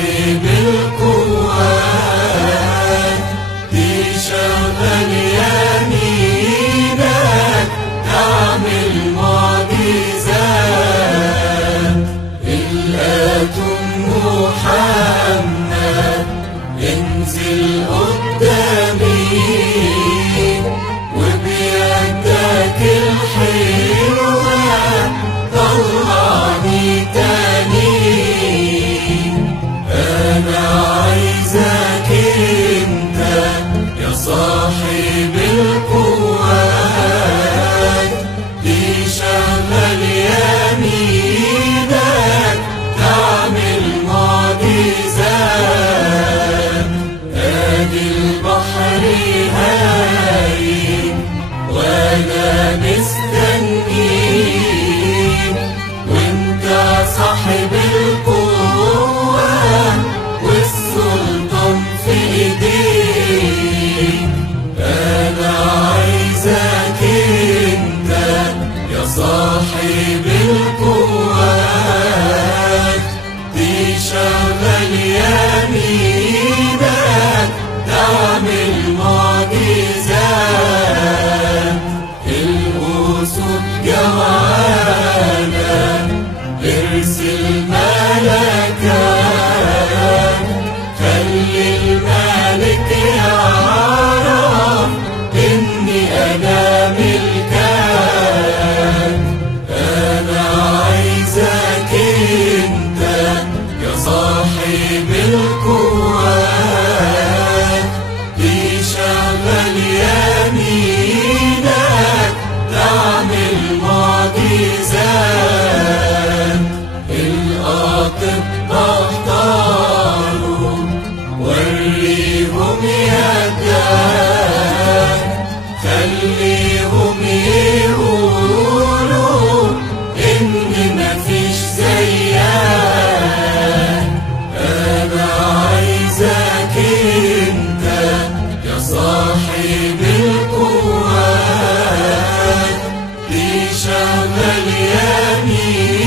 صاحب القوات تشغل يمينك تعمل معجزات. الآتم محمد انزل قدامي وبيدك الحلوة طلعني تاني. أنا عايزك انت يا صاحب القوات تشغل يمينك تعمل معجزات. ادي البحر هايم وانا مستنيك وانت صاحب القوة والسلطان في ايديك. انا عايزك انت يا صاحب القوات تشغل يمينك تعمل معجزات. الأسود جوعانة ارسل ملكك خلي الملك يعرف إني أنا ملكك. أنا عايزك انت يا صاحب القوات تشغل يمينك تعمل معجزات. الأطباء اختاروا وريهم يدك خليهم يقولوا إن مفيش زيك. أنا عايزك انت يا صاحب القوات تشغل يمينك